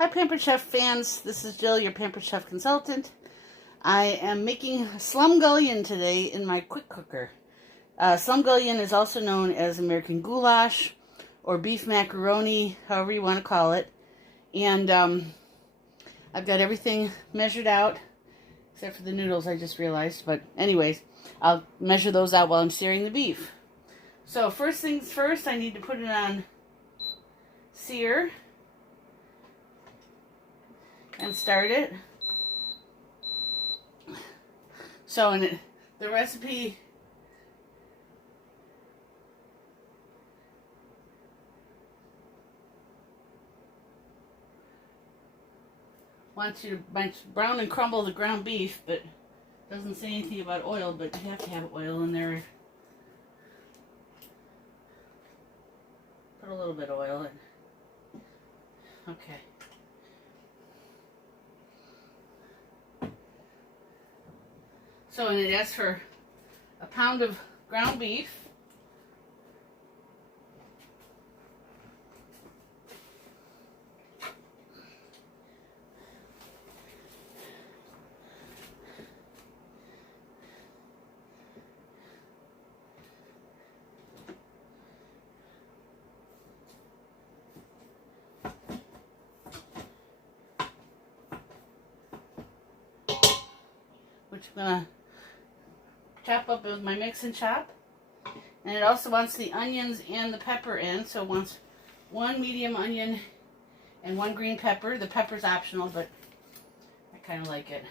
Hi Pampered Chef fans, this is Jill, your Pampered Chef consultant. I am making slumgullion today in my quick cooker. Slumgullion is also known as American goulash or beef macaroni, however you want to call it. And I've got everything measured out, except for the noodles I just realized. But anyways, I'll measure those out while I'm searing the beef. So first things first, I need to put it on sear and start it. So in the recipe wants you to brown and crumble the ground beef, but doesn't say anything about oil, but you have to have oil in there. Put a little bit of oil in. Okay. So, and it asks for a pound of ground beef. Which I'm going to chop up with my mix and chop. And it also wants the onions and the pepper in. So it wants one medium onion and one green pepper. The pepper's optional, but I kind of like it.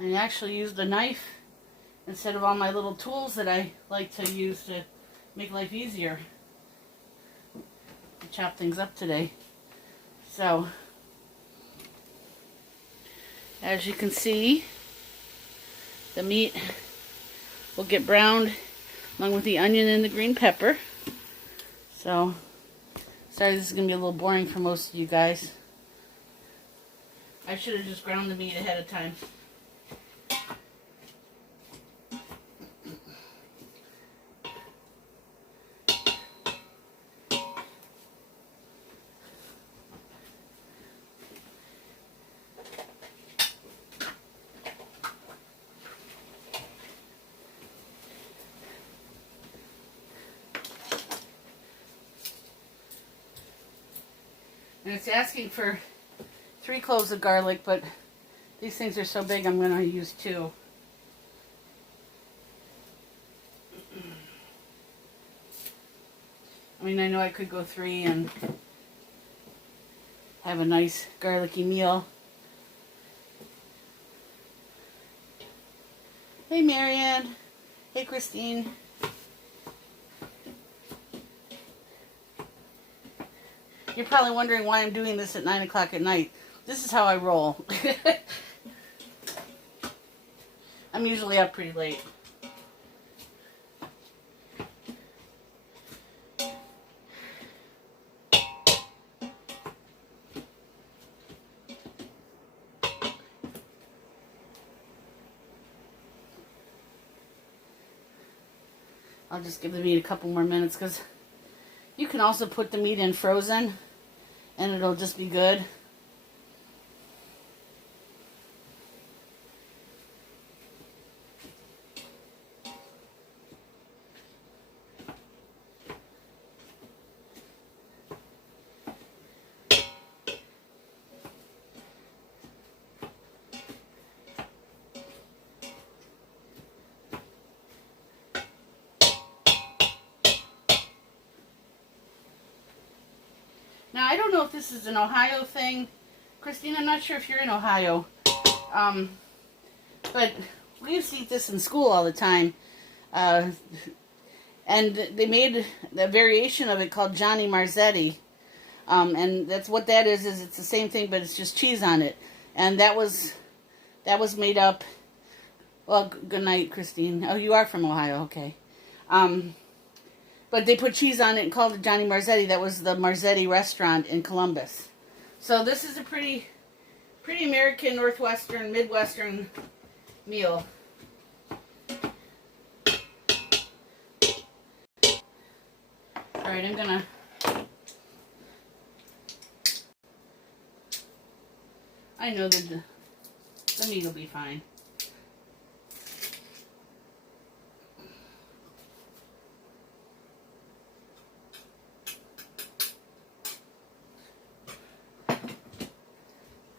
I actually used a knife instead of all my little tools that I like to use to make life easier to chop things up today. So, as you can see, the meat will get browned along with the onion and the green pepper. So, sorry this is going to be a little boring for most of you guys. I should have just ground the meat ahead of time. And it's asking for 3 cloves of garlic, but these things are so big I'm going to use 2. I mean, I know I could go 3 and have a nice garlicky meal. Hey Marianne. Hey Christine. You're probably wondering why I'm doing this at 9 o'clock at night. This is how I roll. I'm usually up pretty late. I'll just give the meat a couple more minutes because you can also put the meat in frozen and it'll just be good. Now, I don't know if this is an Ohio thing. Christine, I'm not sure if you're in Ohio. But we used to eat this in school all the time. And they made a variation of it called Johnny Marzetti. And that's what that is it's the same thing, but it's just cheese on it. And that was made up. Well, good night, Christine. Oh, you are from Ohio, okay. But they put cheese on it and called it Johnny Marzetti. That was the Marzetti restaurant in Columbus. So this is a pretty American, Northwestern, Midwestern meal. All right, I know that the meat will be fine.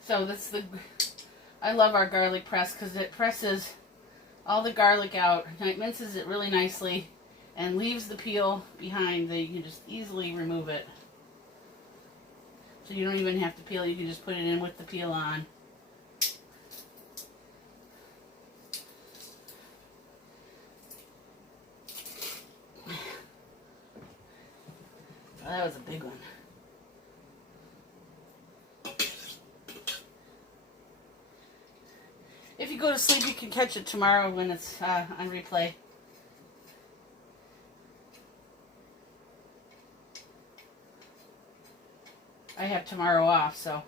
So I love our garlic press because it presses all the garlic out and it minces it really nicely and leaves the peel behind. You can just easily remove it. So you don't even have to peel, you can just put it in with the peel on. Oh, that was a big one. If you go to sleep, you can catch it tomorrow when it's on replay. I have tomorrow off, so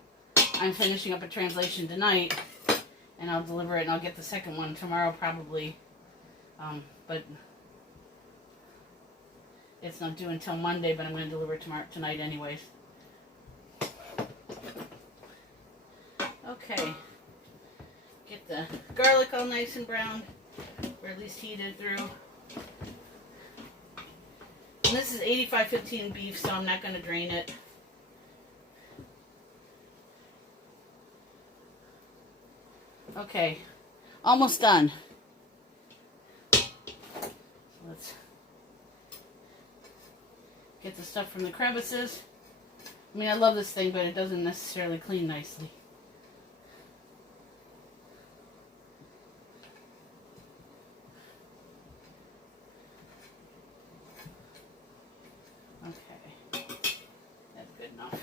I'm finishing up a translation tonight, and I'll deliver it, and I'll get the second one tomorrow probably. But it's not due until Monday, but I'm going to deliver it tonight anyways. Okay. Get the garlic all nice and brown, or at least heated through. And this is 85-15 beef, so I'm not going to drain it. Okay, almost done. So let's get the stuff from the crevices. I mean, I love this thing, but it doesn't necessarily clean nicely. Okay, that's good enough.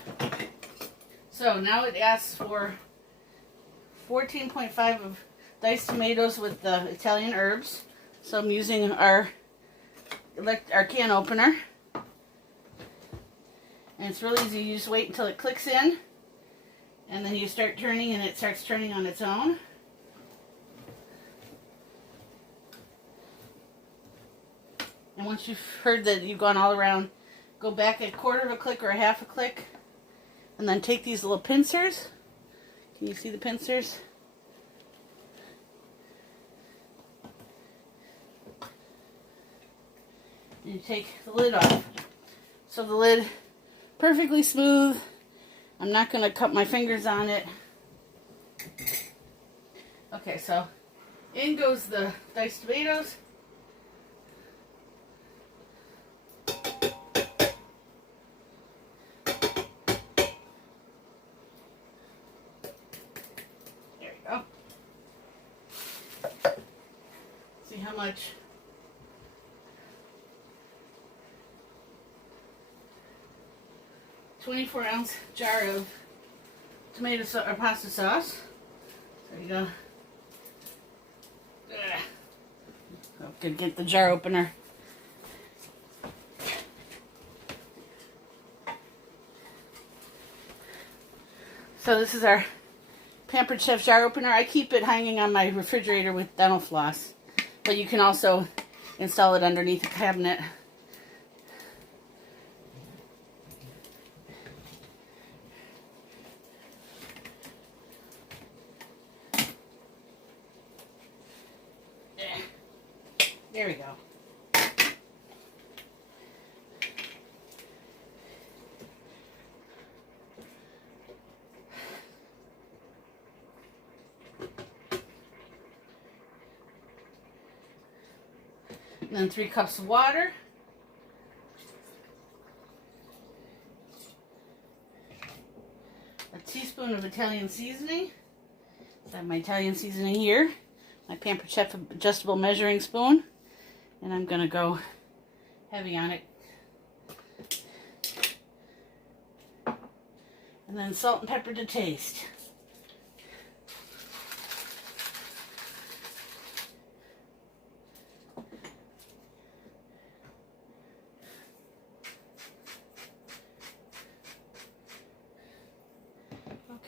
So now it asks for 14.5 of diced tomatoes with the Italian herbs. So I'm using our can opener. And it's really easy. You just wait until it clicks in. And then you start turning and it starts turning on its own. And once you've heard that you've gone all around, go back a quarter of a click or a half a click. And then take these little pincers. Can you see the pincers? And you take the lid off. So the lid, perfectly smooth. I'm not going to cut my fingers on it. Okay, so in goes the diced tomatoes. See how much. "24-ounce jar of tomato or pasta sauce." There you go. I'm gonna get the jar opener. So this is our Pampered Chef jar opener. I keep it hanging on my refrigerator with dental floss, but you can also install it underneath a cabinet. There we go. And then 3 cups of water. A teaspoon of Italian seasoning. I have my Italian seasoning here. My Pampered Chef adjustable measuring spoon. And I'm going to go heavy on it. And then salt and pepper to taste.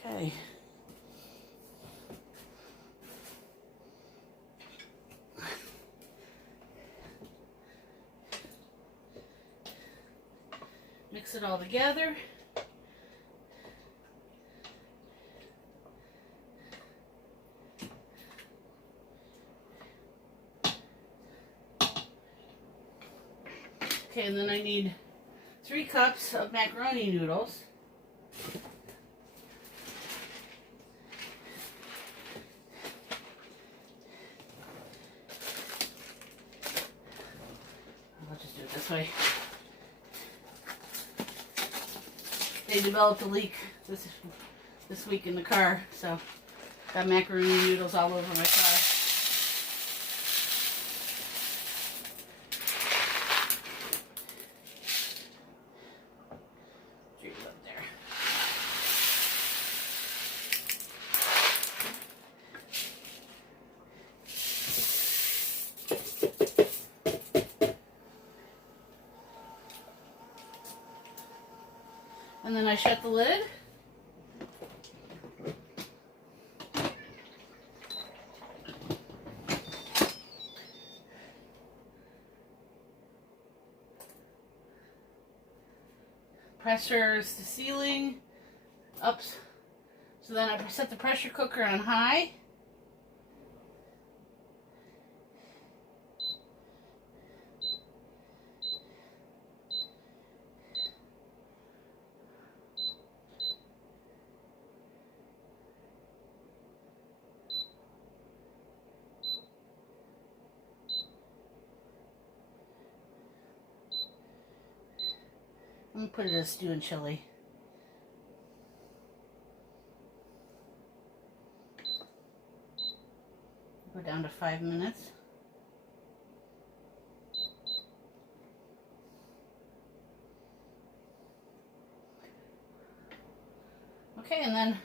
Okay. Mix it all together. Okay, and then I need 3 cups of macaroni noodles. I'll just do it this way. They developed a leak this week in the car, so got macaroni noodles all over my car. And then I shut the lid. Pressure's the ceiling up. So then I set the pressure cooker on high. I'm gonna put it as stew and chili. Go down to 5 minutes. Okay, and then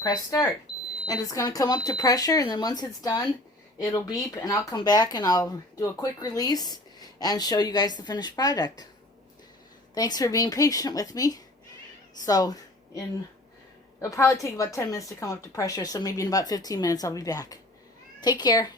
press start. And it's gonna come up to pressure, and then once it's done, it'll beep, and I'll come back and I'll do a quick release and show you guys the finished product. Thanks for being patient with me. So, it'll probably take about 10 minutes to come up to pressure, so maybe in about 15 minutes I'll be back. Take care.